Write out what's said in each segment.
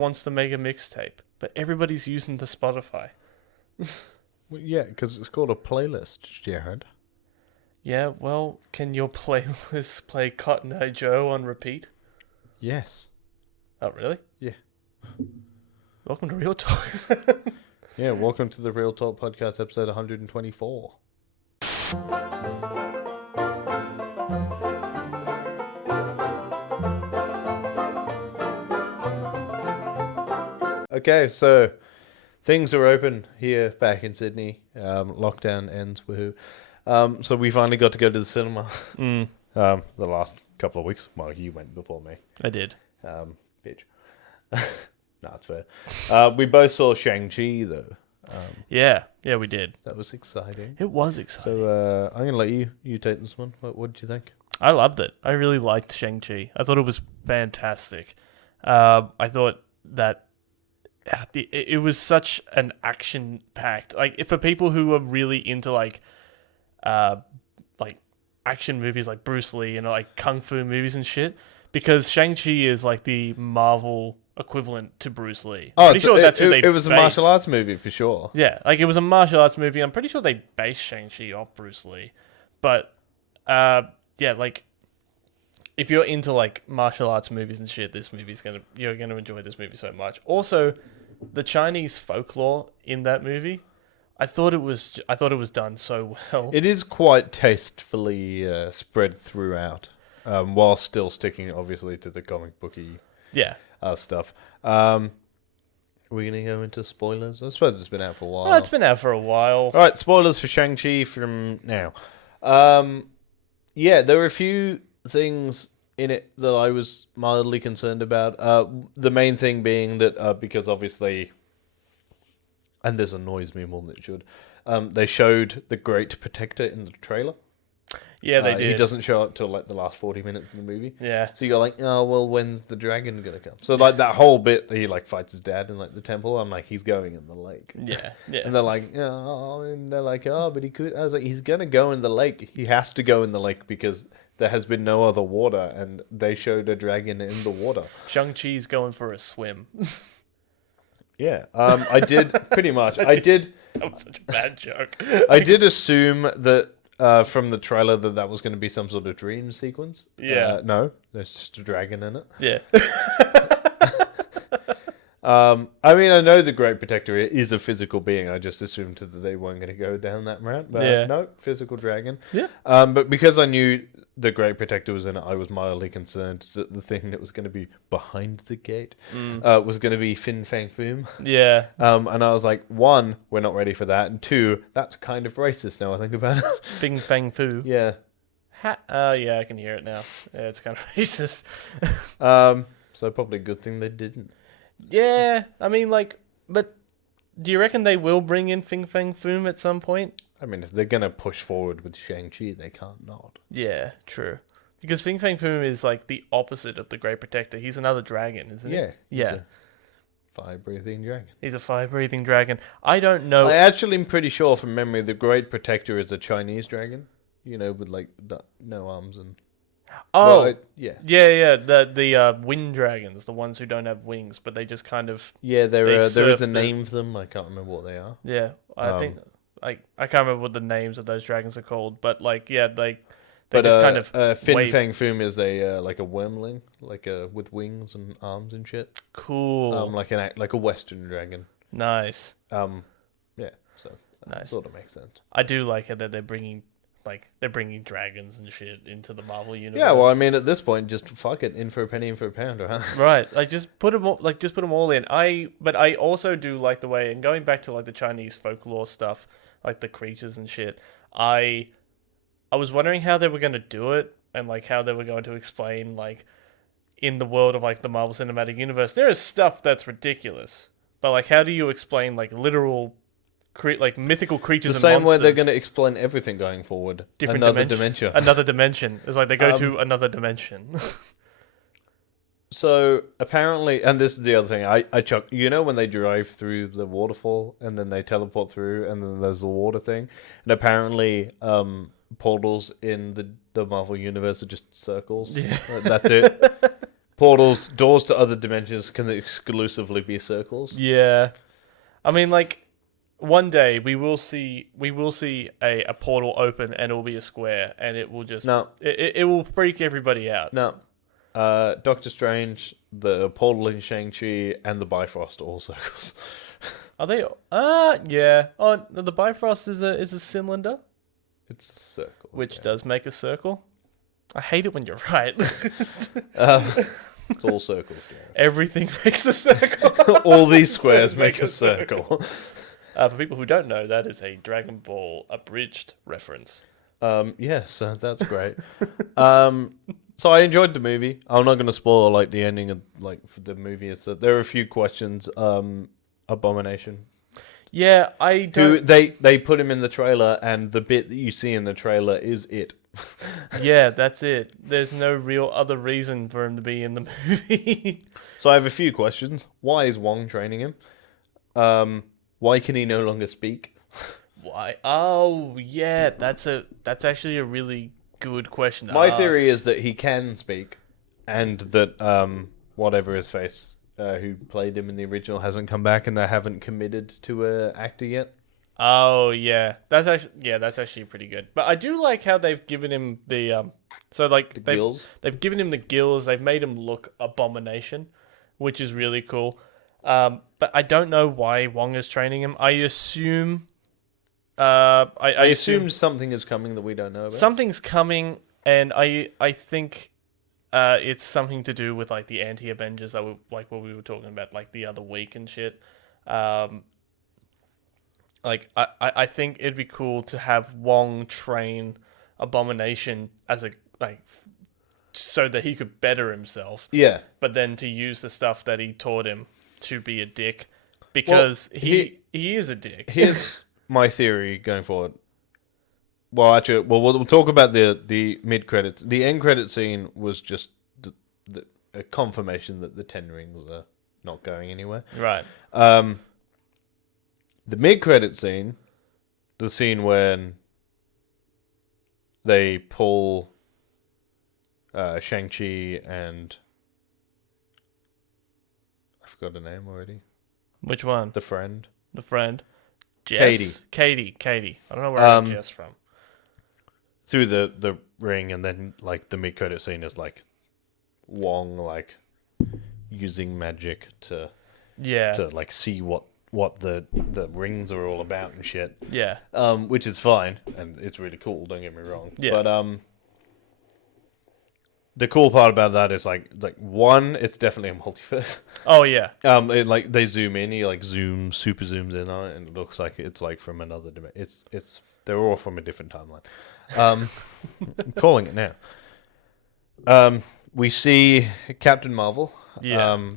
wants to make a mixtape, but everybody's using the Spotify. Well, yeah, because it's called a playlist, Jared. Yeah, well, can your playlist play Cotton Eye Joe on repeat? Yes. Oh, really? Yeah. Welcome to Real Talk. Yeah, welcome to the Real Talk Podcast, episode 124. Okay, so things are open here back in Sydney. Lockdown ends, woohoo. So we finally got to go to the cinema. The last couple of weeks. Well, you went before me. I did. Bitch. No, it's fair. We both saw Shang-Chi, though. Yeah, we did. That was exciting. It was exciting. So I'm going to let you take this one. What did you think? I loved it. I really liked Shang-Chi. I thought it was fantastic. I thought that it was such an action-packed... Like, for people who are really into, like action movies like Bruce Lee and, like, kung fu movies and shit, because Shang-Chi is, like, the Marvel equivalent to Bruce Lee. Oh, it was a martial arts movie for sure. Yeah, like, it was a martial arts movie. I'm pretty sure they based Shang-Chi off Bruce Lee. But, yeah, like, if you're into, like, martial arts movies and shit, you're gonna enjoy this movie so much. Also, the Chinese folklore in that movie, I thought it was done so well. It is quite tastefully spread throughout, while still sticking, obviously, to the comic booky stuff. Are we going to go into spoilers? I suppose it's been out for a while. Oh, it's been out for a while. All right, spoilers for Shang-Chi from now. Yeah, there were a few things in it that I was mildly concerned about. The main thing being that, because obviously, and this annoys me more than it should, they showed the Great Protector in the trailer. Yeah, they did. He doesn't show up till like the last 40 minutes of the movie. Yeah. So you're like, oh, well, when's the dragon going to come? So like that whole bit, he like fights his dad in like the temple. I'm like, he's going in the lake. Yeah. And they're like, oh, but he could. I was like, he's going to go in the lake. He has to go in the lake because there has been no other water, and they showed a dragon in the water. Shang-Chi's going for a swim. Yeah, I did pretty much. That was such a bad joke. I did assume that from the trailer that was going to be some sort of dream sequence. Yeah. No, there's just a dragon in it. Yeah. I mean, I know the Great Protector is a physical being. I just assumed that they weren't going to go down that route. But no, physical dragon. Yeah. But because I knew the Great Protector was in it, I was mildly concerned that the thing that was going to be behind the gate was going to be Fin Fang Foom. Yeah. And I was like, one, we're not ready for that, and two, that's kind of racist now I think about it. Fin Fang Foo. Yeah. Yeah, I can hear it now. Yeah, it's kind of racist. So probably a good thing they didn't. Yeah, I mean, like, but do you reckon they will bring in Fin Fang Foom at some point? I mean, if they're going to push forward with Shang-Chi, they can't not. Yeah, true. Because Fin Fang Foom is like the opposite of the Great Protector. He's another dragon, isn't he? Yeah. Fire-breathing dragon. He's a fire-breathing dragon. I don't know. I actually am pretty sure from memory the Great Protector is a Chinese dragon. You know, with like no arms and... Oh, well, yeah. The wind dragons, the ones who don't have wings, but they just kind of... Yeah, there is a name for them. I can't remember what they are. Yeah, I think... I can't remember what the names of those dragons are called, but like, yeah, they just kind of Fin Fang Foom is a like a wormling, like with wings and arms and shit. Cool. Like a Western dragon. Nice. Yeah. So that nice. Sort of makes sense. I do like it that they're bringing dragons and shit into the Marvel universe. Yeah. Well, I mean, at this point, just fuck it, in for a penny, in for a pound, right? Right. Like just put them all in. But I also do like the way, and going back to like the Chinese folklore stuff, like the creatures and shit. I was wondering how they were going to do it, and like how they were going to explain, like, in the world of like the Marvel Cinematic Universe, there is stuff that's ridiculous. But like, how do you explain like literal, like mythical creatures? The same and way monsters? they're going to explain everything going forward. Another dimension. It's like they go to another dimension. So apparently, and this is the other thing, I chuck. You know when they drive through the waterfall and then they teleport through, and then there's the water thing, and apparently, portals in the Marvel universe are just circles. Yeah. That's it. Portals, doors to other dimensions can exclusively be circles. Yeah. I mean, like, one day we will see a portal open and it will be a square and it will just No, it will freak everybody out. no. Doctor Strange, the portal in Shang-Chi, and the Bifrost are all circles. Are they? Yeah. Oh, the Bifrost is a cylinder, It's a circle. which yeah. does make a circle. I hate it when you're right. Um, it's all circles. Everything makes a circle. All these squares make a circle. For people who don't know, that is a Dragon Ball abridged reference. Yes, that's great. So I enjoyed the movie. I'm not going to spoil like the ending of like for the movie. Is that there are a few questions. Abomination. Yeah, I don't. Who they put him in the trailer, and the bit that you see in the trailer is it. Yeah, that's it. There's no real other reason for him to be in the movie. So I have a few questions. Why is Wong training him? Why can he no longer speak? Why? Oh, yeah, that's actually a really good question to My ask. theory is that he can speak, and that whatever his face, who played him in the original, hasn't come back, and they haven't committed to an actor yet. Oh yeah, that's actually pretty good. But I do like how they've given him the so like The gills. they've given him the gills. They've made him look abomination, which is really cool. But I don't know why Wong is training him. I assume. I assume something is coming that we don't know about. something's coming, and I think it's something to do with like the anti-Avengers that were like what we were talking about like the other week and shit. Like I think it'd be cool to have Wong train Abomination as a like so that he could better himself, Yeah. but then to use the stuff that he taught him to be a dick because he is a dick. Here's my theory going forward. Well, actually, we'll talk about the mid credits. The end credit scene was just a confirmation that the Ten Rings are not going anywhere. Right. The mid credit scene, the scene when they pull Shang-Chi and I forgot her name already. Which one? The friend. The friend. Jess? Katie. I don't know where I got Jess from. Through the ring, and then like the mid credit scene is like Wong like using magic to like see what the rings are all about and shit. Yeah. Which is fine and it's really cool. Don't get me wrong. Yeah. But the cool part about that is like one, it's definitely a multiverse. Oh yeah. It, like they zoom in, he like super zooms in on it, and it looks like it's like from another dimension. It's they're all from a different timeline. I'm calling it now. We see Captain Marvel. Yeah.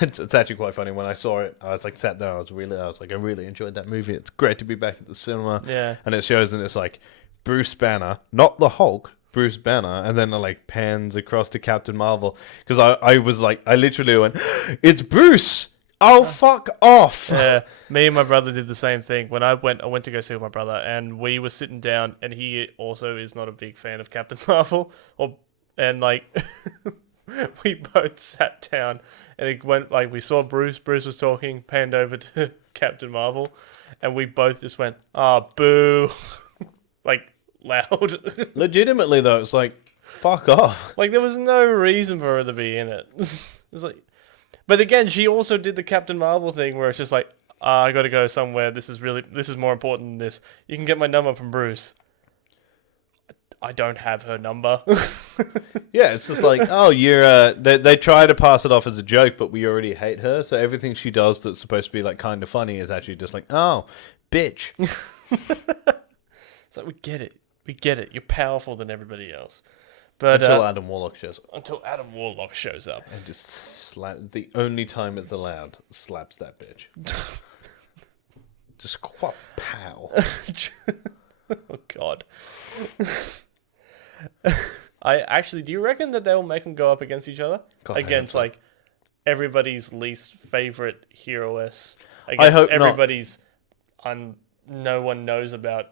It's actually quite funny. When I saw it, I was like sat there. I was like, I really enjoyed that movie. It's great to be back at the cinema. Yeah. And it shows, and it's like Bruce Banner, not the Hulk, Bruce Banner, and then it like pans across to Captain Marvel because I was like, I literally went, it's Bruce. Oh, fuck off. Yeah, me and my brother did the same thing. When I went to go see with my brother, and we were sitting down, and he also is not a big fan of Captain Marvel, and like we both sat down, and it went like we saw Bruce. Bruce was talking, panned over to Captain Marvel, and we both just went, "Ah, boo!" like loud. Legitimately though, it's like, fuck off. Like there was no reason for her to be in it. It's like. But again, she also did the Captain Marvel thing where it's just like, I got to go somewhere. This is more important than this. You can get my number from Bruce. I don't have her number. Yeah, it's just like, oh, you're. They try to pass it off as a joke, but we already hate her. So everything she does that's supposed to be like kind of funny is actually just like, oh, bitch. It's like we get it. You're powerful than everybody else. But Until Adam Warlock shows up. Until Adam Warlock shows up. And just slap. The only time it's allowed, slaps that bitch. Just quap pow. Oh God. Do you reckon that they'll make them go up against each other? God, Against like everybody's least favorite heroess. I hope not. Everybody's no one knows about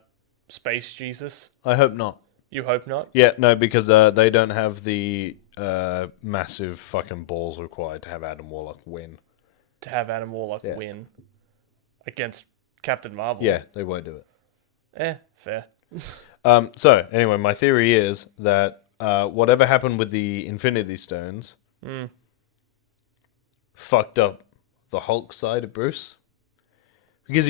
Space Jesus. I hope not. You hope not. Yeah, no, because they don't have the massive fucking balls required to have Adam Warlock win. To have Adam Warlock Yeah. win against Captain Marvel. Yeah, they won't do it. Fair. So anyway, my theory is that whatever happened with the Infinity Stones fucked up the Hulk side of Bruce, because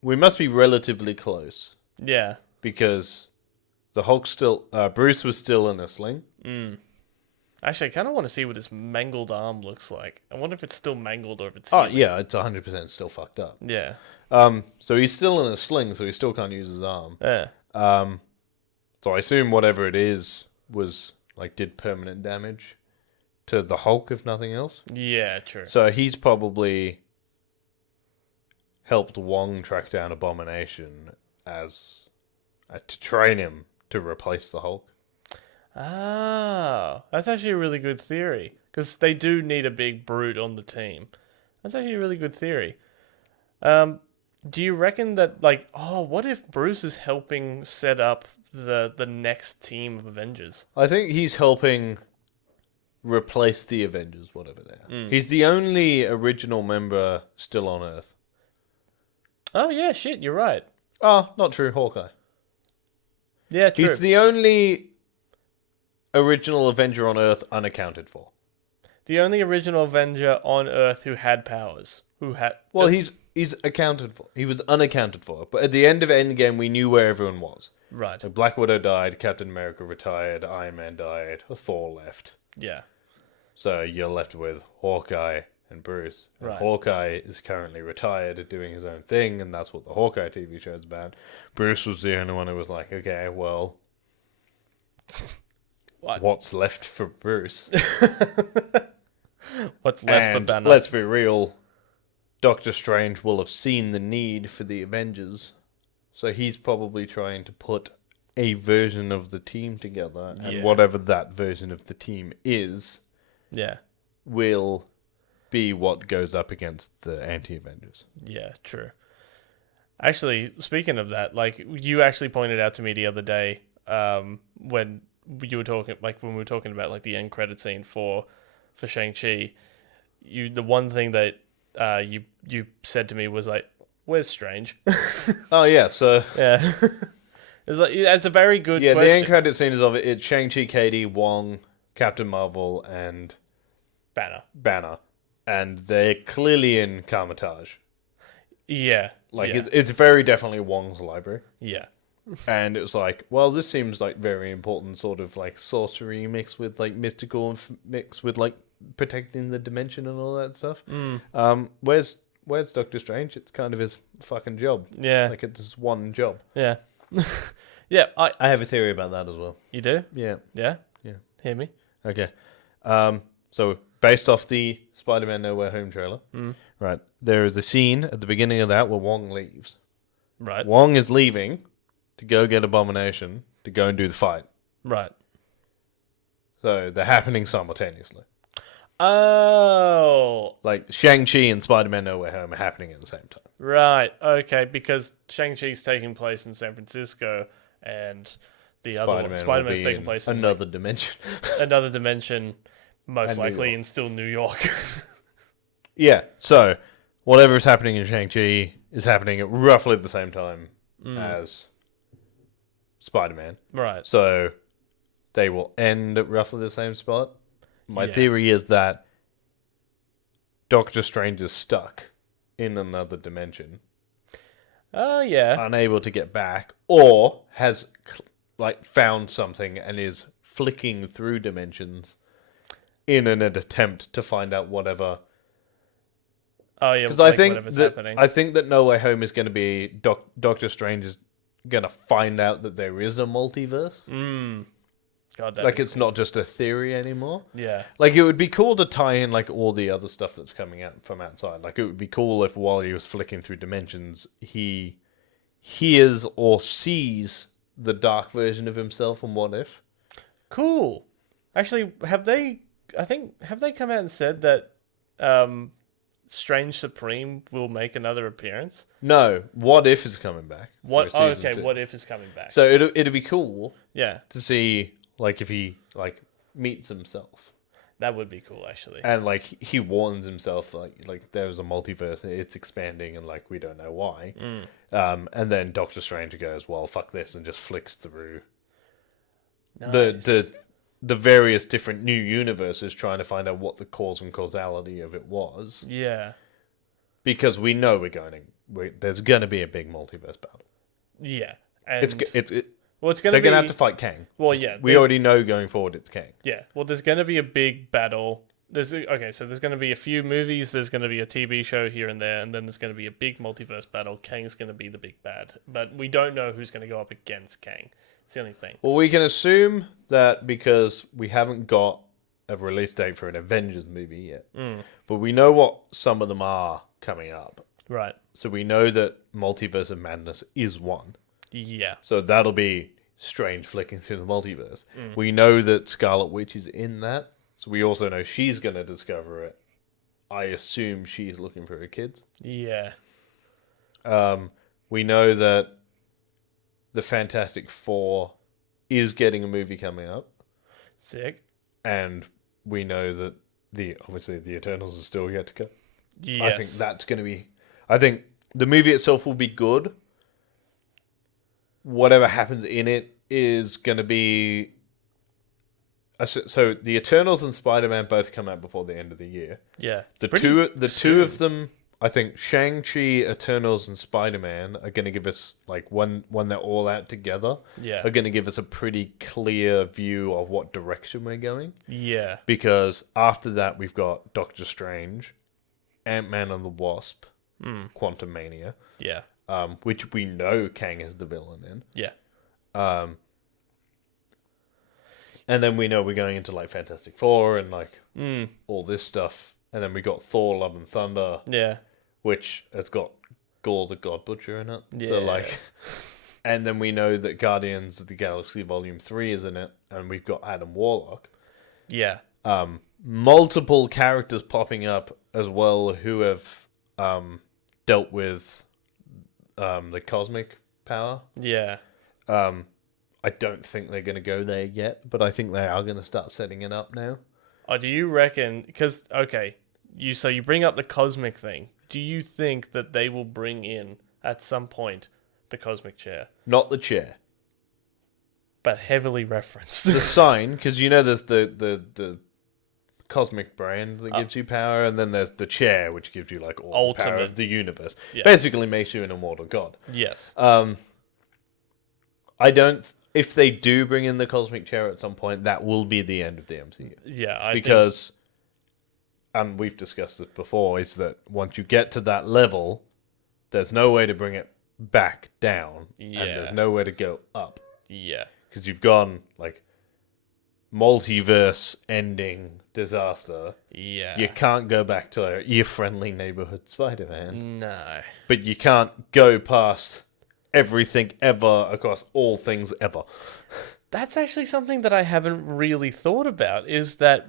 we must be relatively close, Yeah. because the Hulk still, Bruce was still in a sling. Actually, I kind of want to see what his mangled arm looks like. I wonder if it's still mangled or if it's Oh healing. yeah, it's 100% still fucked up. Yeah. So he's still in a sling, so he still can't use his arm. Yeah. So I assume whatever it is was like did permanent damage to the Hulk, if nothing else. Yeah, true. So he's probably helped Wong track down Abomination as to train him to replace the Hulk. Ah, that's actually a really good theory. Because they do need a big brute on the team. That's actually a really good theory. Do you reckon that, like, what if Bruce is helping set up the next team of Avengers? I think he's helping replace the Avengers, whatever they are. He's the only original member still on Earth. Oh, yeah, shit, you're right. Oh, not true, Hawkeye. Yeah, true. He's the only original Avenger on Earth unaccounted for. The only original Avenger on Earth who had powers. Well, he's accounted for. He was unaccounted for. But at the end of Endgame, we knew where everyone was. Right. So Black Widow died, Captain America retired, Iron Man died, Thor left. Yeah. So you're left with Hawkeye and Bruce. And Right. Hawkeye is currently retired, doing his own thing, and that's what the Hawkeye TV show is about. Bruce was the only one who was like, okay, well, what's left for Bruce? What's left for Banner? Let's be real, Doctor Strange will have seen the need for the Avengers, so he's probably trying to put a version of the team together, and whatever that version of the team is, will be what goes up against the anti-Avengers. Yeah, true. Actually, speaking of that, like, you actually pointed out to me the other day, when you were talking, like, when we were talking about, like, the end credit scene for Shang-Chi, the one thing that you said to me was like, "Where's Strange?" Oh yeah, so yeah, it's a very good the question. end credit scene is of it. It's Shang-Chi, Katie, Wong, Captain Marvel, and Banner, and they're clearly in Carmitage. Yeah, it's very definitely Wong's library. Yeah. And it was like, well, this seems like very important, sort of like sorcery mixed with like mystical and mixed with like protecting the dimension and all that stuff. Where's Doctor Strange? It's kind of his fucking job. Yeah, like it's his one job. Yeah, yeah. I have a theory about that as well. You do? Yeah. Hear me? Okay. So based off the Spider-Man No Way Home trailer, right? There is a scene at the beginning of that where Wong leaves. Right. Wong is leaving to go get Abomination to go and do the fight. Right. So they're happening simultaneously. Oh. Like Shang-Chi and Spider-Man No Way Home are happening at the same time. Right. Okay. Because Shang-Chi's taking place in San Francisco, and the other one, Spider-Man's taking place in another dimension. Another dimension, most And likely in still New York. Yeah. So whatever is happening in Shang-Chi is happening at roughly the same time as Spider-Man. Right. So they will end at roughly the same spot. My theory is that Doctor Strange is stuck in another dimension. Oh, yeah. Unable to get back, or has like found something and is flicking through dimensions in an attempt to find out whatever. Oh yeah, because like I think that No Way Home is going to be Doctor Strange is going to find out that there is a multiverse. God, like it's not just a theory anymore. Yeah. Like it would be cool to tie in like all the other stuff that's coming out from outside. Like it would be cool if while he was flicking through dimensions, he hears or sees the dark version of himself and What If. Cool. Actually, have they come out and said that Strange Supreme will make another appearance? No, What If is coming back for What? Oh, season okay. 2. What if is coming back? So it'd be cool Yeah, to see like if he like meets himself that would be cool, actually. and like he warns himself like there's a multiverse, it's expanding, and like we don't know why. Mm. And then Doctor Strange goes, well, fuck this, and just flicks through Nice. the various different new universes, trying to find out what the cause and causality of it was, Yeah. because we know there's gonna be a big multiverse battle. Yeah. And well, it's they're gonna have to fight Kang. Well, yeah. We already know going forward it's Kang. Yeah. Well, there's going to be a big battle. So there's going to be a few movies. There's going to be a TV show here and there, and then there's going to be a big multiverse battle. Kang's going to be the big bad, but we don't know who's going to go up against Kang. It's the only thing. Well, we can assume that because we haven't got a release date for an Avengers movie yet, but we know what some of them are coming up. Right. So we know that Multiverse of Madness is one. Yeah. So that'll be Strange flicking through the multiverse. We know that Scarlet Witch is in that. So we also know she's going to discover it. I assume she's looking for her kids. Yeah. We know that the Fantastic Four is getting a movie coming up. Sick. And we know that obviously the Eternals are still yet to come. Yes. I think that's going to be... I think the movie itself will be good. Whatever happens in it is going to be... So the Eternals and Spider-Man both come out before the end of the year. Yeah. The two of them, I think Shang-Chi, Eternals, and Spider-Man are going to give us, like, when they're all out together, Yeah. are going to give us a pretty clear view of what direction we're going. Yeah. Because after that, we've got Doctor Strange, Ant-Man and the Wasp, Quantumania, Yeah. which we know Kang is the villain in. Yeah. And then we know we're going into, like, Fantastic Four and, like, Mm. all this stuff. And then we got Thor, Love and Thunder, Yeah. which has got Gore the God Butcher in it. So, Yeah. like... And then we know that Guardians of the Galaxy Volume 3 is in it, and we've got Adam Warlock. Yeah. Multiple characters popping up as well who have dealt with the cosmic power. Yeah. I don't think they're going to go there yet, but I think they are going to start setting it up now. Oh, do you reckon? Because you bring up the cosmic thing. Do you think that they will bring in at some point the cosmic chair, Not the chair. but heavily referenced? The sign, because you know there's the cosmic brand that gives you power, and then there's the chair, which gives you like all the power Ultimate. of the universe. Yeah. Basically makes you an immortal god. Yes. I don't... If they do bring in the cosmic chair at some point, that will be the end of the MCU. Yeah. I Because, and we've discussed this before, is that once you get to that level, there's no way to bring it back down, and Yeah. there's nowhere to go up. Yeah. Because you've gone, like, multiverse ending disaster. Yeah. You can't go back to your friendly neighborhood Spider-Man. No. But you can't go past everything ever across all things ever. That's actually something that I haven't really thought about. Is that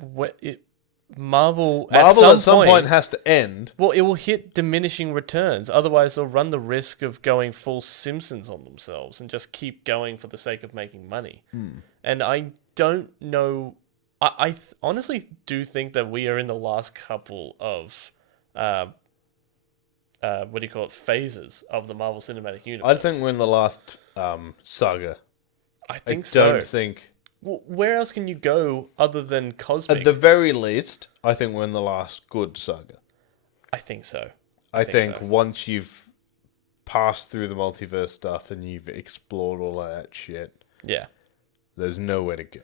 Marvel At some point has to end. Well, it will hit diminishing returns. Otherwise, they'll run the risk of going full Simpsons on themselves and just keep going for the sake of making money. And I don't know. I honestly do think that we are in the last couple of what do you call it, phases of the Marvel Cinematic Universe. I think we're in the last saga. I think I so. don't think... Well, where else can you go other than Cosmic? At the very least, I think we're in the last good saga. I think so. I think so. once you've passed through the multiverse stuff and you've explored all of that shit, Yeah. there's nowhere to go.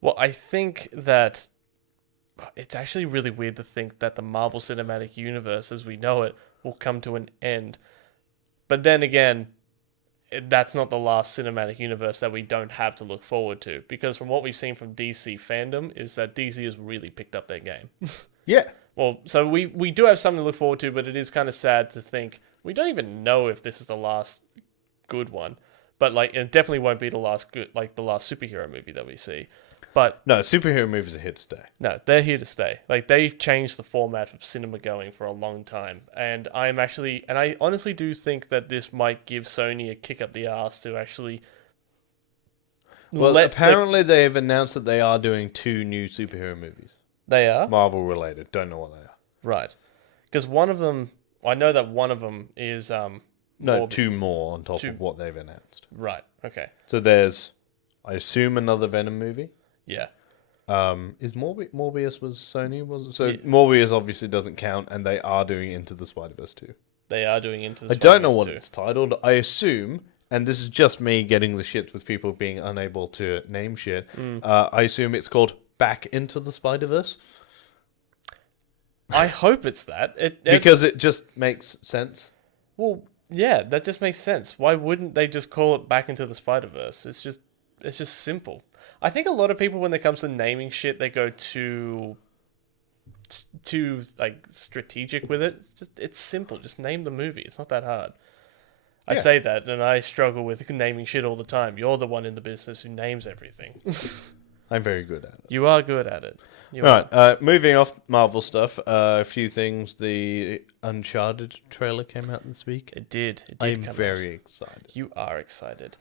Well, I think that it's actually really weird to think that the Marvel Cinematic Universe, as we know it, will come to an end. But then again, that's not the last cinematic universe that we don't have to look forward to. Because from what we've seen from DC fandom, is that DC has really picked up their game. Yeah. Well, so we do have something to look forward to, but it is kind of sad to think we don't even know if this is the last good one. But like, it definitely won't be the last good, like the last superhero movie that we see. But No, superhero movies are here to stay. no, they're here to stay. Like, they've changed the format of cinema going for a long time. And I honestly do think that this might give Sony a kick up the ass to actually Well, let apparently they have announced that they are doing 2 new superhero movies. they are. Marvel related. Don't know what they are. Right. Because one of them, I know that one of them is No, 2 more on top two- of what they've announced. right. Okay. So there's, I assume, another Venom movie. Yeah. Is Morbius was Sony? Was it? So Yeah. Morbius obviously doesn't count, and they are doing Into the Spider-Verse 2. They are doing Into the I don't know Spider-Verse what too. it's titled. I assume, and this is just me getting the shit with people being unable to name shit. I assume it's called Back Into the Spider-Verse I hope it's that. because it just makes sense. Well, yeah, that just makes sense. Why wouldn't they just call it Back Into the Spider-Verse? It's just simple. I think a lot of people, when it comes to naming shit, they go too like strategic with it. It's simple. Just name the movie. It's not that hard. I Yeah. say that, and I struggle with naming shit all the time. You're the one in the business who names everything. I'm very good at it. You are good at it. You Right, are. moving off Marvel stuff, a few things. The Uncharted trailer came out this week. It did. It did I'm come out. very excited. You are excited.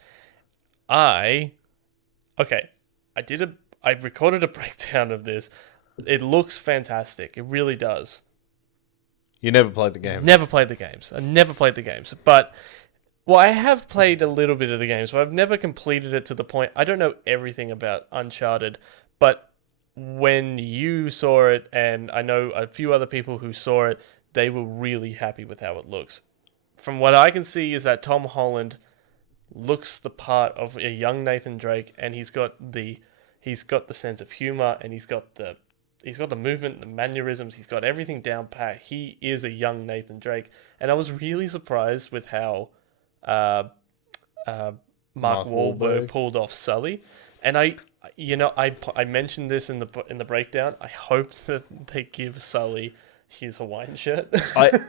Okay. I recorded a breakdown of this. It looks fantastic. It really does. You never played the game. Never played the games. I never played the games. But, well, I have played a little bit of the games, but I've never completed it to the point. I don't know everything about Uncharted, but when you saw it, and I know a few other people who saw it, they were really happy with how it looks. From what I can see is that Tom Holland looks the part of a young Nathan Drake, and he's got the sense of humor, and he's got the movement, the mannerisms, he's got everything down pat. He is a young Nathan Drake, and I was really surprised with how Mark Wahlberg pulled off Sully, and I mentioned this in the breakdown. I hope that they give Sully his Hawaiian shirt.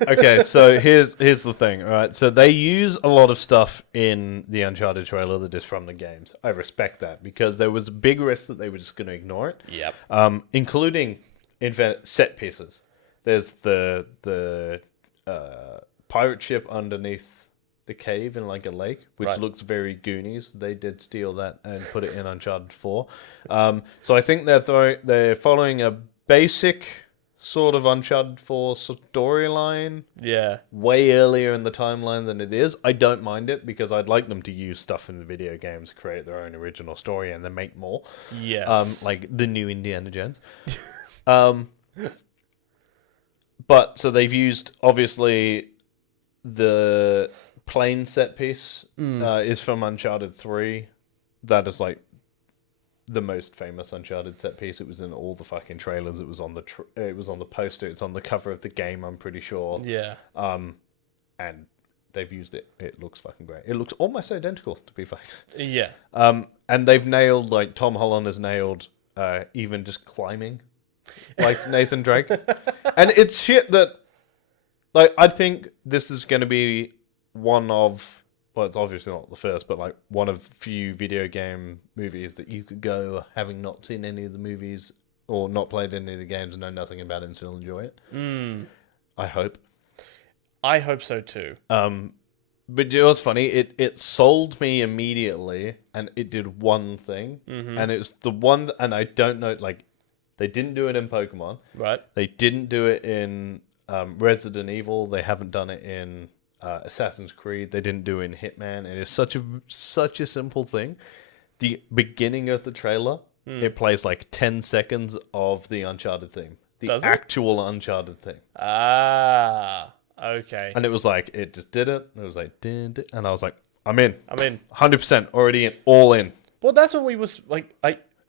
Okay, so here's the thing, all right? So they use a lot of stuff in the Uncharted trailer that is from the games. I respect that because there was a big risk that they were just going to ignore it. Yep. Including set pieces. There's the pirate ship underneath the cave in like a lake, which Right. looks very Goonies. They did steal that and put it in Uncharted 4. So I think they're following a basic sort of Uncharted 4 storyline Yeah. way earlier in the timeline than it is. I don't mind it because I'd like them to use stuff in the video games to create their own original story and then make more. Yes. Like the new Indiana Jones. But so they've used obviously the plane set piece is from Uncharted 3. That is like the most famous Uncharted set piece. It was in all the fucking trailers. It was on the poster. It's on the cover of the game. I'm pretty sure. Yeah. And they've used it. It looks fucking great. It looks almost identical, to be fair. Yeah. And they've nailed, like Tom Holland has nailed, even just climbing, like Nathan Drake. And it's shit that, like, I think this is going to be one of. Well, it's obviously not the first, but like one of few video game movies that you could go having not seen any of the movies or not played any of the games and know nothing about it and still enjoy it. I hope. I hope so too. But you know what's funny? It sold me immediately, and it did one thing, and it was the one, and I don't know, like, they didn't do it in Pokemon. Right. They didn't do it in Resident Evil. They haven't done it in Assassin's Creed. They didn't do it in Hitman. It is such a simple thing. The beginning of the trailer, it plays like 10 seconds of the Uncharted theme. The Does it? actual Uncharted thing. Ah. Okay. And it was like, it just did it. It was like, din, din, and I was like, I'm in. 100% already in. All in. Well, that's what we was like.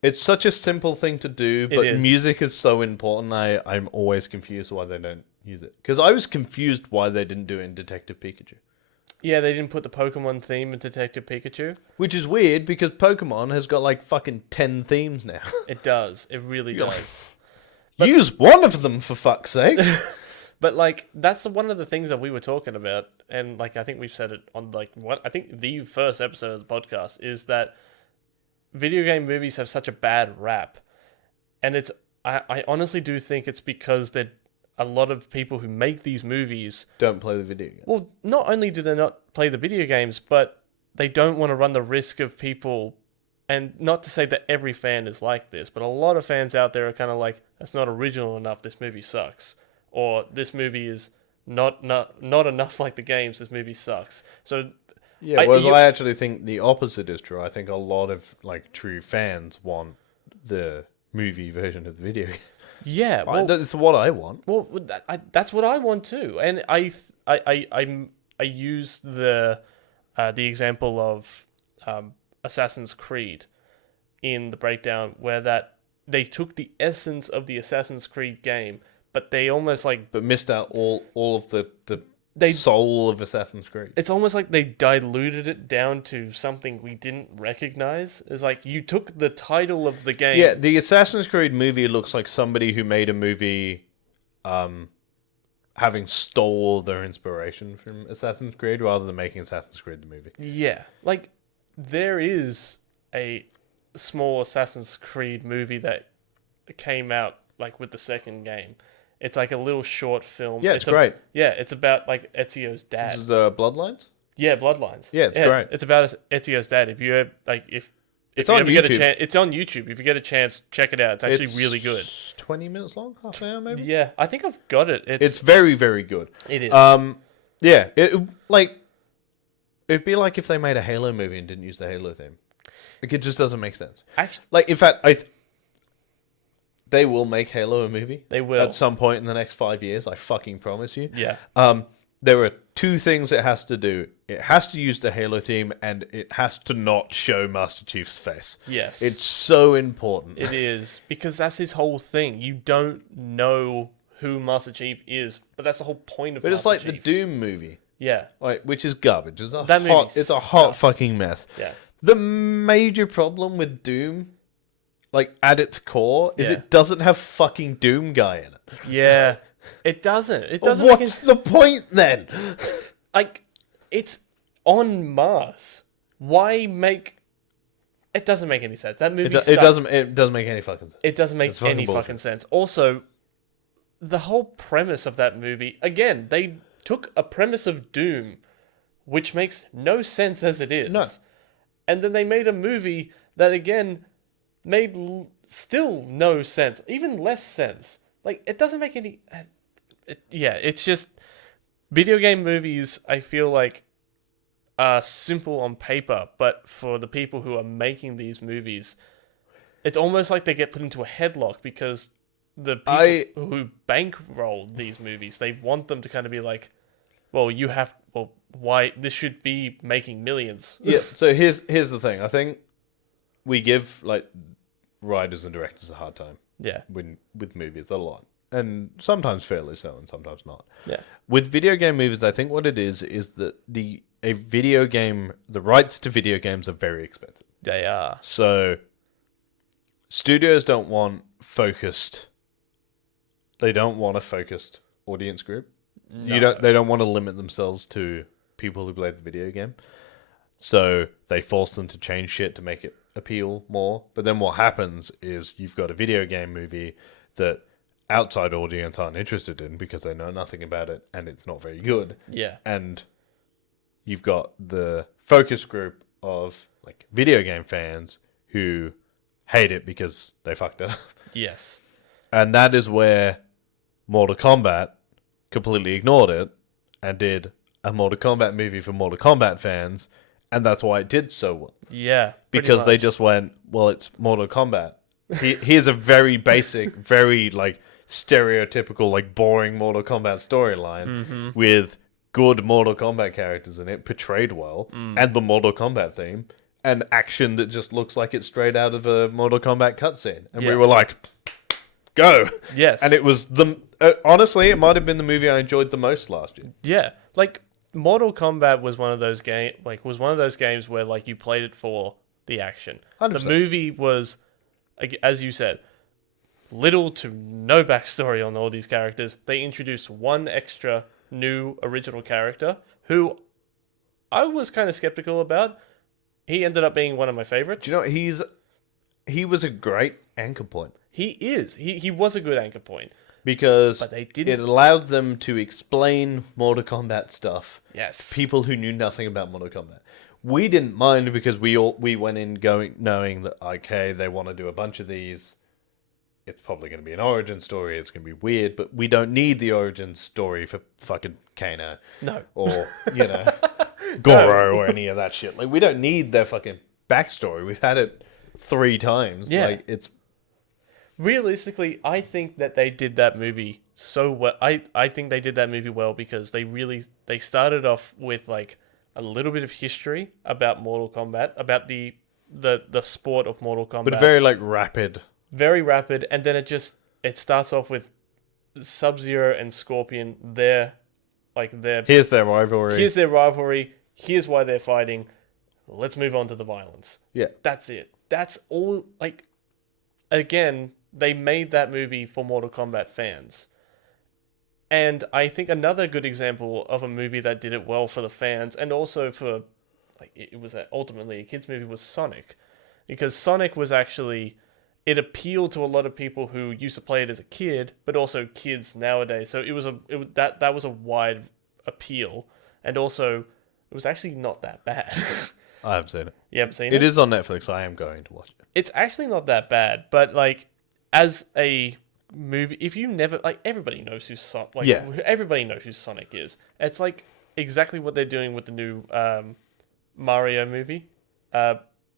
It's such a simple thing to do, but is. music is so important. I'm always confused why they don't use it. Because I was confused why they didn't do it in Detective Pikachu. Yeah, they didn't put the Pokemon theme in Detective Pikachu. Which is weird because Pokemon has got like fucking 10 themes now. It does. It really You're does. Use one of them for fuck's sake. But like that's one of the things that we were talking about, and like I think we've said it on like what I think the first episode of the podcast is that video game movies have such a bad rap, and I honestly do think it's because that a lot of people who make these movies, Don't play the video game. well, not only do they not play the video games, but they don't want to run the risk of people. And not to say that every fan is like this, but a lot of fans out there are kind of like, that's not original enough, this movie sucks. Or this movie is not enough like the games, this movie sucks. So Yeah, whereas I actually think the opposite is true. I think a lot of like true fans want the movie version of the video game. yeah, well, That's what I want. well, that's what I want too. And I use the example of Assassin's Creed in the breakdown, where that they took the essence of the Assassin's Creed game, but they almost like But missed out all of the They- soul of Assassin's Creed. it's almost like they diluted it down to something we didn't recognize. It's like you took the title of the game. Yeah, the Assassin's Creed movie looks like somebody who made a movie having stole their inspiration from Assassin's Creed rather than making Assassin's Creed the movie. Yeah, like there is a small Assassin's Creed movie that came out like with the second game. It's like a little short film. Yeah, it's great. Yeah, it's about like Ezio's dad. This is Bloodlines? Yeah, Bloodlines. Yeah, it's great. It's about Ezio's dad. If you like, if It's you on ever get a YouTube. chance, it's on YouTube. If you get a chance, check it out. It's actually It's really good. 20 minutes long, half an hour maybe? Yeah, I think I've got it. It's very, very good. It is. Yeah, it'd be like if they made a Halo movie and didn't use the Halo theme. Like, it just doesn't make sense. Actually, Like, in fact, they will make Halo a movie. They will. At some point in the next 5 years, I fucking promise you. yeah, There are two things it has to do. It has to use the Halo theme, and it has to not show Master Chief's face. yes, It's so important. it is, because that's his whole thing. You don't know who Master Chief is, but that's the whole point of But it's Master like Chief. the Doom movie, Yeah, like, which is garbage. It's a That movie hot, it's a hot sucks. fucking mess. yeah, The major problem with Doom, like at its core, is Yeah. it doesn't have fucking Doom guy in it. yeah. It doesn't. It doesn't. Make What's the point then? like it's on Mars. Why make? It doesn't make any sense. That movie. It doesn't. It doesn't make any fucking sense. It doesn't make It's fucking any bullshit. fucking sense. Also, the whole premise of that movie, again, they took a premise of Doom, which makes no sense as it is. No. And then they made a movie that, again, made still no sense, even less sense. Like, it doesn't make any... it's just... Video game movies, I feel like, are simple on paper, but for the people who are making these movies, it's almost like they get put into a headlock because the people who bankroll these movies, they want them to kind of be like, well, why this should be making millions. Yeah. So here's the thing. I think we give like writers and directors a hard time Yeah. with movies a lot, and sometimes fairly so, and sometimes not. Yeah. With video game movies, I think what it is that the rights to video games are very expensive. They are. So studios don't want focused. They don't want a focused audience group. No. They don't want to limit themselves to people who play the video game. So they force them to change shit to make it appeal more. But then what happens is you've got a video game movie that outside audience aren't interested in because they know nothing about it and it's not very good. Yeah. And you've got the focus group of like video game fans who hate it because they fucked it up. Yes. And that is where Mortal Kombat completely ignored it and did a Mortal Kombat movie for Mortal Kombat fans, and that's why it did so well. Yeah. pretty Because they much. just went, well, it's Mortal Kombat. Here's a very basic, very like stereotypical, like boring Mortal Kombat storyline with good Mortal Kombat characters in it, portrayed well, and the Mortal Kombat theme, and action that just looks like it's straight out of a Mortal Kombat cutscene. And we Yeah. were like, go! Yes. And it was honestly, it might have been the movie I enjoyed the most last year. Yeah. Like Mortal Kombat was one of those games where like you played it for the action. 100%. The movie was, as you said, little to no backstory on all these characters. They introduced one extra new original character who I was kind of skeptical about. He ended up being one of my favorites. Do you know, he's he was a great anchor point He is. He was a good anchor point, because but they it didn't. allowed them to explain Mortal Kombat stuff Yes. to people who knew nothing about Mortal Kombat. We didn't mind because we went in going knowing that okay, they want to do a bunch of these. It's probably going to be an origin story. It's going to be weird, but we don't need the origin story for fucking Kano No. or Goro or any of that shit. Like we don't need their fucking backstory. We've had it 3 times. Yeah. Like it's Realistically, I think that they did that movie so well. I think they did that movie well because they started off with like a little bit of history about Mortal Kombat, about the sport of Mortal Kombat. but very like rapid. Very rapid, and then it starts off with Sub-Zero and Scorpion. Here's their rivalry. Here's their rivalry. Here's why they're fighting. Let's move on to the violence. Yeah. That's it. That's all. Like, again, they made that movie for Mortal Kombat fans. And I think another good example of a movie that did it well for the fans and also for, like, it was ultimately a kids' movie was Sonic. Because Sonic was actually, it appealed to a lot of people who used to play it as a kid, but also kids nowadays. So that was a wide appeal. And also, it was actually not that bad. I haven't seen it. You haven't seen it? It is on Netflix. I am going to watch it. It's actually not that bad, but like as a movie, if you never like, everybody knows who everybody knows who Sonic is. It's like exactly what they're doing with the new Mario movie.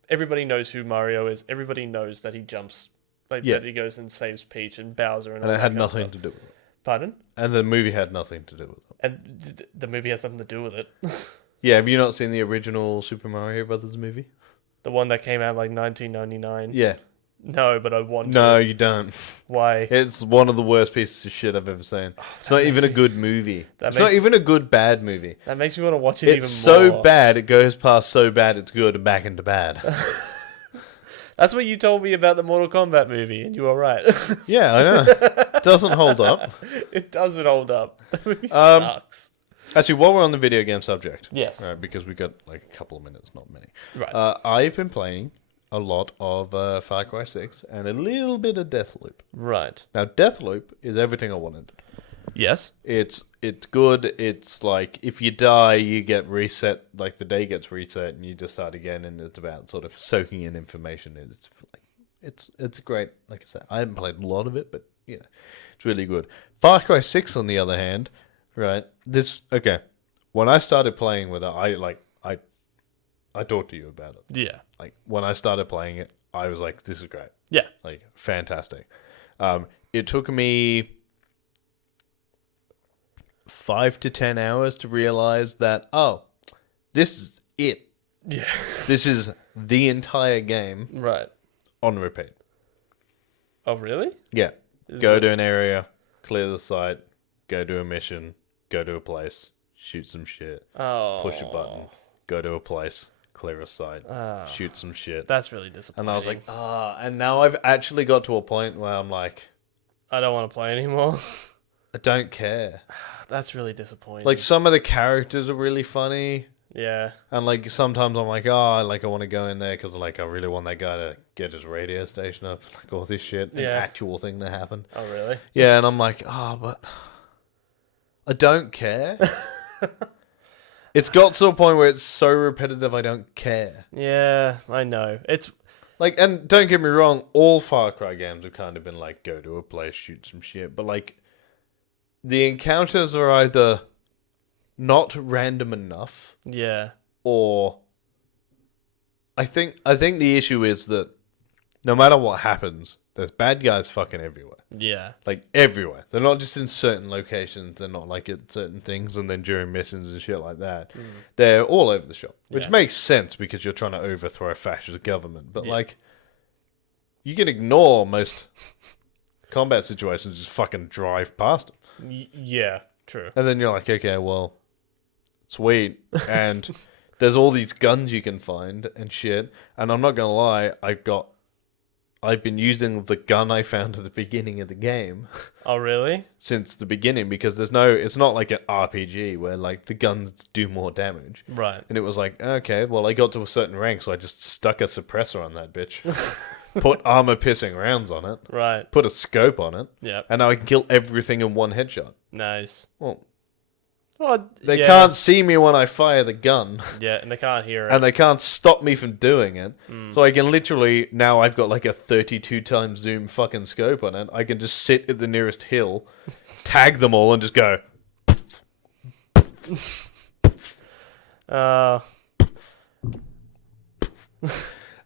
Everybody knows who Mario is. Everybody knows that he jumps, that he goes and saves Peach and Bowser, and it had nothing to do with it. Pardon? And the movie had nothing to do with it. And the movie has nothing to do with it. Yeah, have you not seen the original Super Mario Brothers movie? The one that came out like 1999. Yeah. No, but I want to. No, you don't. Why? It's one of the worst pieces of shit I've ever seen. It's not even a good movie. It's not even a good bad movie. That makes me want to watch it even more. It's so bad, it goes past so bad, it's good and back into bad. That's what you told me about the Mortal Kombat movie, and you were right. Yeah, I know. It doesn't hold up. It doesn't hold up. That movie sucks. Actually, while we're on the video game subject. Yes. Right, because we've got like a couple of minutes, not many. Right. I've been playing a lot of Far Cry 6 and a little bit of Deathloop. Right. Now, Deathloop is everything I wanted. Yes. It's good. It's like if you die, you get reset. Like the day gets reset, and you just start again. And it's about sort of soaking in information. It's great. Like I said, I haven't played a lot of it, but yeah, it's really good. Far Cry 6, on the other hand, right? When I started playing with it, I talked to you about it. Yeah. Like when I started playing it, I was like, "This is great." Yeah. Like fantastic. It took me 5 to 10 hours to realize that this is it. Yeah. This is the entire game Right. on repeat. Oh, really? Yeah. Go to an area, clear the site, go to a mission, go to a place, shoot some shit, Oh. push a button, go to a place, clear a site, shoot some shit. That's really disappointing. And I was like, and now I've actually got to a point where I'm like, I don't want to play anymore. I don't care. That's really disappointing. Like some of the characters are really funny. Yeah. And like sometimes I'm like, I want to go in there because like I really want that guy to get his radio station up, like all this shit, an actual thing to happen. Oh, really? Yeah, and I'm like, but I don't care. It's got to a point where it's so repetitive, I don't care. Yeah, I know. It's like, and don't get me wrong, all Far Cry games have kind of been like, go to a place, shoot some shit, but like, the encounters are either not random enough. Yeah. Or I think the issue is that no matter what happens, there's bad guys fucking everywhere. Yeah. Like everywhere. They're not just in certain locations, they're not like at certain things and then during missions and shit like that. They're all over the shop. Which makes sense because you're trying to overthrow a fascist government. But like you can ignore most combat situations, just fucking drive past them. Yeah, true. And then you're like, okay, well, sweet. And there's all these guns you can find and shit. And I'm not gonna lie, I've been using the gun I found at the beginning of the game Oh, really? since the beginning because it's not like an RPG where like the guns do more damage. Right. And it was like, okay, well, I got to a certain rank, so I just stuck a suppressor on that bitch, put armor-piercing rounds on it, Right. put a scope on it, Yeah. and now I can kill everything in one headshot. Nice. Well, Well, they yeah. can't see me when I fire the gun, Yeah, and they can't hear it. and they can't stop me from doing it. Mm. So I can literally, now I've got like a 32 times zoom fucking scope on it. I can just sit at the nearest hill, tag them all, and just go. Uh,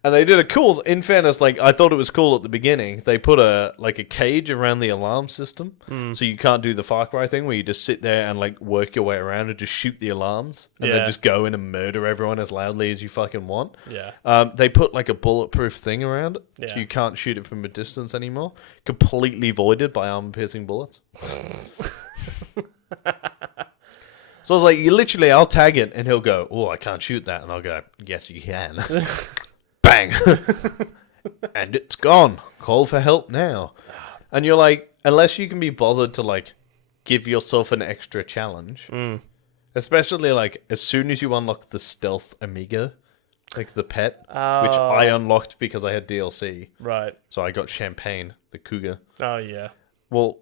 And they did a cool, in fairness, like, I thought it was cool at the beginning. They put a cage around the alarm system. So you can't do the Far Cry thing where you just sit there and, like, work your way around and just shoot the alarms. And then Yeah. just go in and murder everyone as loudly as you fucking want. yeah. They put, like, a bulletproof thing around it. Yeah. So you can't shoot it from a distance anymore. Completely voided by armor-piercing bullets. So I was like, I'll tag it, and he'll go, oh, I can't shoot that. And I'll go, yes, you can. Bang! And it's gone. Call for help now. And you're like, unless you can be bothered to, like, give yourself an extra challenge, especially, like, as soon as you unlock the stealth amigo, like the pet, which I unlocked because I had DLC. Right. So I got Champagne, the cougar. Oh, yeah. Well,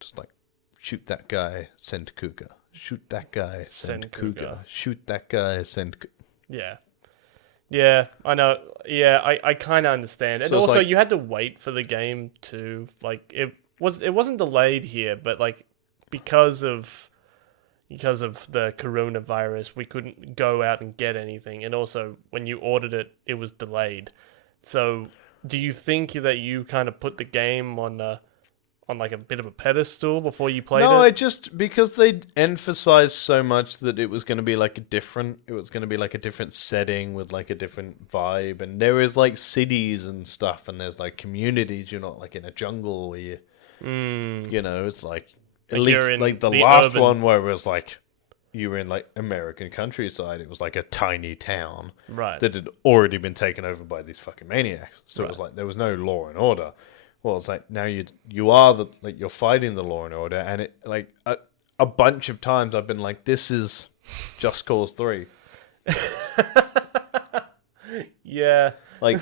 just like, shoot that guy, send cougar. Shoot that guy, send cougar. cougar. Shoot that guy, send. Yeah. Yeah, I know. Yeah, I kind of understand. And So it's also, like- you had to wait for the game to like it wasn't delayed here, but like because of the coronavirus, we couldn't go out and get anything. And also, when you ordered it, it was delayed. So, do you think that you kind of put the game on like a bit of a pedestal before you played No, it? I just because they emphasized so much that it was going to be like it was going to be like a different setting with like a different vibe, and there is like cities and stuff, and there's like communities. You're not like in a jungle where you, you know, it's like at Like least you're in like the the last urban- one where it was like you were in like American countryside. It was like a tiny town Right. that had already been taken over by these fucking maniacs. So it was Right. like there was no law and order. Well, it's like now you are the like you're fighting the law and order, and it like a bunch of times I've been like, this is Just Cause 3. Yeah. Like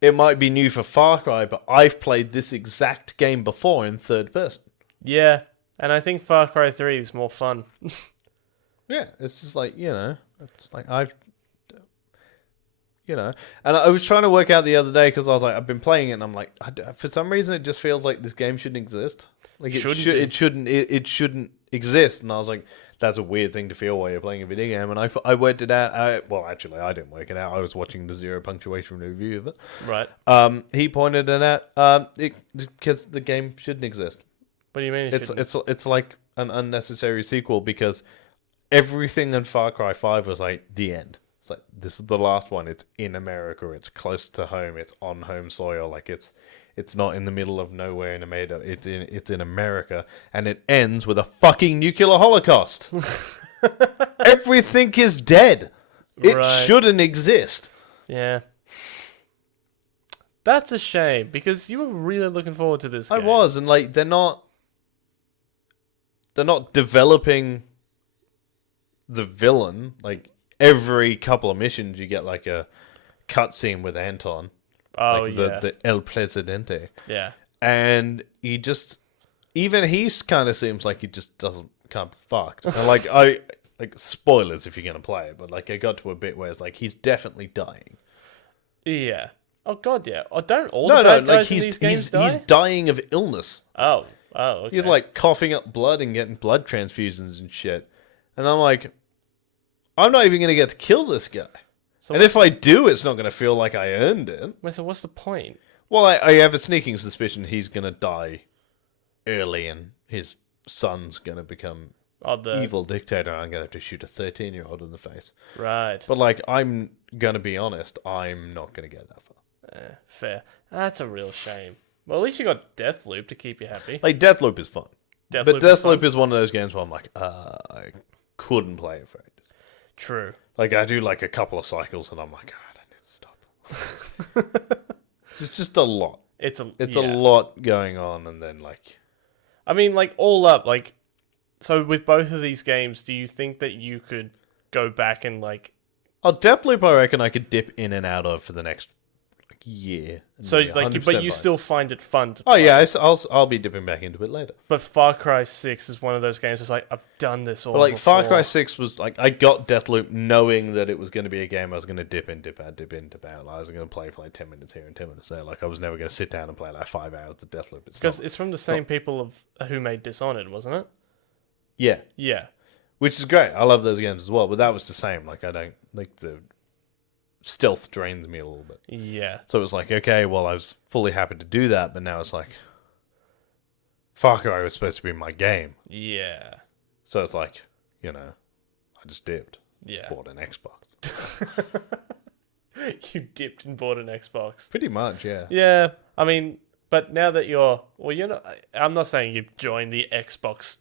it might be new for Far Cry, but I've played this exact game before in third person. Yeah. And I think Far Cry 3 is more fun. Yeah, it's just like it's like and I was trying to work out the other day because I was like, I've been playing it, and I'm like, for some reason, it just feels like this game shouldn't exist. Like it shouldn't exist. And I was like, that's a weird thing to feel while you're playing a video game. And I worked it out. Well, actually, I didn't work it out. I was watching the Zero Punctuation review of it. Right. He pointed it out because the game shouldn't exist. What do you mean? It's like an unnecessary sequel because everything in Far Cry 5 was like the end. It's like this is the last one. It's in America. It's close to home. It's on home soil. Like it's not in the middle of nowhere in America. It's in America, and it ends with a fucking nuclear holocaust. Everything is dead. It Right. shouldn't exist. Yeah. That's a shame because you were really looking forward to this game. I was, and like they're not developing the villain. Like every couple of missions, you get like a cutscene with Anton, Oh, like yeah. the El Presidente, Yeah. and even he kind of seems like he just can't be fucked. And like spoilers if you're gonna play it, but like I got to a bit where it's like he's definitely dying. Yeah. Oh, God, yeah. Oh, don't all No, the bad like guys in these games die? he's dying of illness. Oh, okay. He's like coughing up blood and getting blood transfusions and shit. And I'm like, I'm not even gonna get to kill this guy. So And if I do, it's not gonna feel like I earned it. Wait, so what's the point? Well, I have a sneaking suspicion he's gonna die early, and his son's gonna become Oh, the evil dictator. I'm gonna have to shoot a 13-year-old in the face. right. But like, I'm gonna be honest, I'm not gonna get that far. Fair. That's a real shame. Well, at least you got Deathloop to keep you happy. Like Deathloop is fun, but is Deathloop fun. is one of those games where I'm like, I couldn't play it for ages. True. Like I do like a couple of cycles, and I'm like, God, I need to stop. It's just a lot. It's a a lot going on, and then like, I mean, like all up, like, so with both of these games, do you think that you could go back and like, Deathloop, I reckon I could dip in and out of for the next year. so Maybe like, 100% but you fine. still find it fun to Oh play? yeah, I'll be dipping back into it later. But Far Cry 6 is one of those games that's like, I've done this all But like Far before. Cry 6 was like, I got Deathloop knowing that it was going to be a game I was going to dip in, dip out, dip in, dip out. I was going to play for like 10 minutes here and 10 minutes there. Like I was never going to sit down and play like 5 hours of Deathloop. Because it's from the same people of who made Dishonored, wasn't it? Yeah, Yeah. which is great. I love those games as well, but that was the same. Like I don't, like the stealth drains me a little bit. Yeah. So it was like, okay, well I was fully happy to do that, but now it's like, Far Cry was supposed to be my game. Yeah. So it's like, I just dipped. Yeah. Bought an Xbox. You dipped and bought an Xbox. Pretty much, yeah. Yeah. I mean, but now that I'm not saying you've joined the Xbox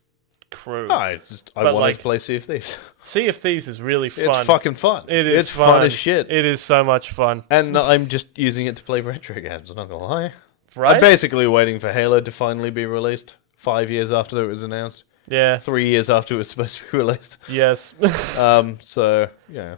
crew. I But, wanted like, to play Sea of Thieves. Sea of Thieves is really fun. It's fucking fun. It is It's fun as shit. It is so much fun. And I'm just using it to play retro games, I'm not gonna lie. Right? I'm basically waiting for Halo to finally be released 5 years after it was announced. Yeah. 3 years after it was supposed to be released. Yes. So,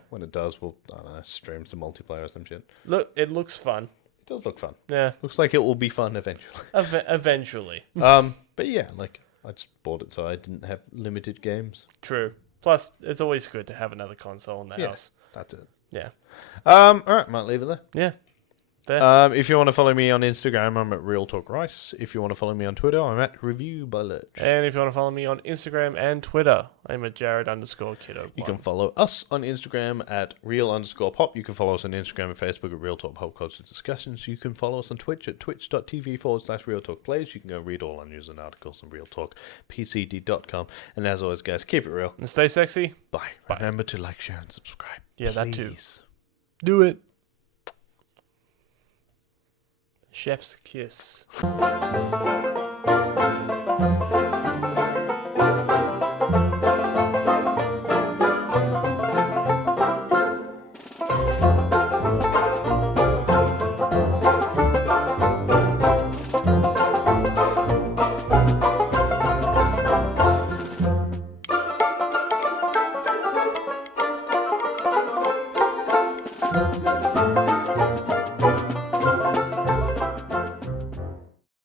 when it does, we'll, I don't know, stream some multiplayer or some shit. Look, it looks fun. It does look fun. Yeah. Looks like it will be fun eventually. Eventually. But yeah, like, I just bought it so I didn't have limited games. True. Plus, it's always good to have another console in the house. That's it. Yeah. Alright, might leave it there. Yeah. Fair. If you want to follow me on Instagram, I'm at Real Talk Rice. If you want to follow me on Twitter, I'm at Review by Lurch. And if you want to follow me on Instagram and Twitter, I'm at Jared_kiddo. You can follow us on Instagram at real_pop. You can follow us on Instagram and Facebook at Real Talk Pop Culture Discussions. You can follow us on Twitch at twitch.tv/Real Talk Plays. You can go read all our news and articles on realtalkpcd.com. And as always, guys, keep it real. And stay sexy. Bye. Remember to like, share, and subscribe. Yeah, that too. Please. Do it. Chef's kiss.